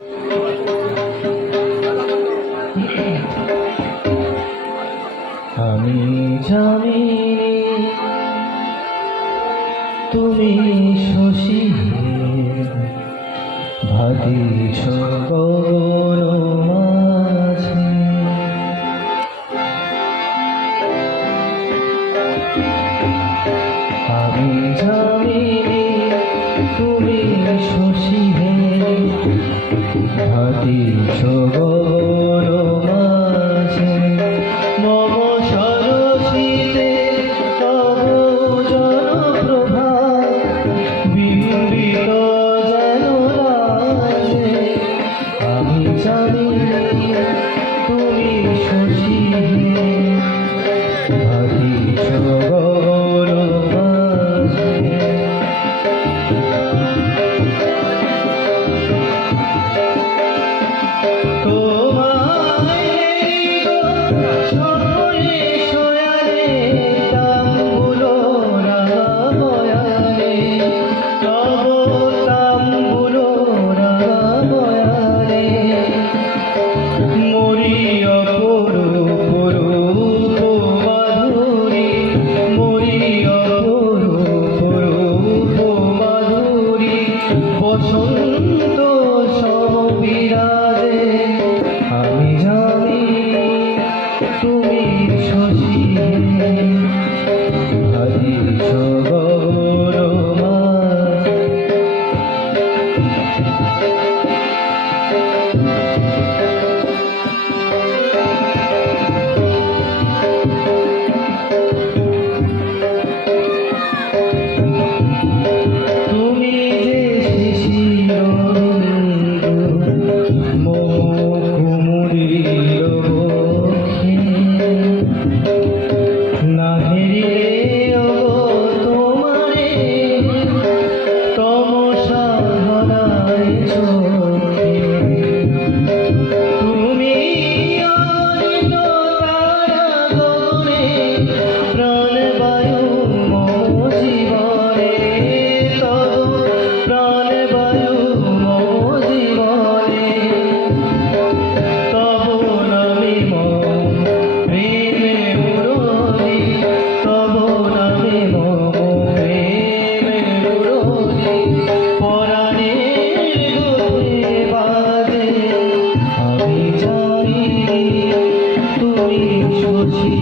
আমি জানি তুমি শশী ভাতিস গগন মাঝে। আমি জানি তুমি শশী ভাতিস গগন মাঝে। মম সরসিতে তব জনপ্রভা বিম্বিত যেন রাজে। আমি জানি তুমি শশী ভাতিস গগন মাঝে। বসন্ত সমবিরাজে আমি জানি তুমি শশী ভাতিস গগন মাঝে। তুমি যে শিশির কুমুরির বক্ষে না হেরিলে তোমারে তমসা ভরায় চোখে। তুমি অনন্ত তারা গগনে প্রাণবায়ু মম জীবনে। তব প্রাণবায়ু মম জীবনে। তব নামে মম প্রেমে মুরলী। তব নামে মম প্রেমে মুরলী। পরাণের গভীরে বাজে আমি জানি তুমি শশী।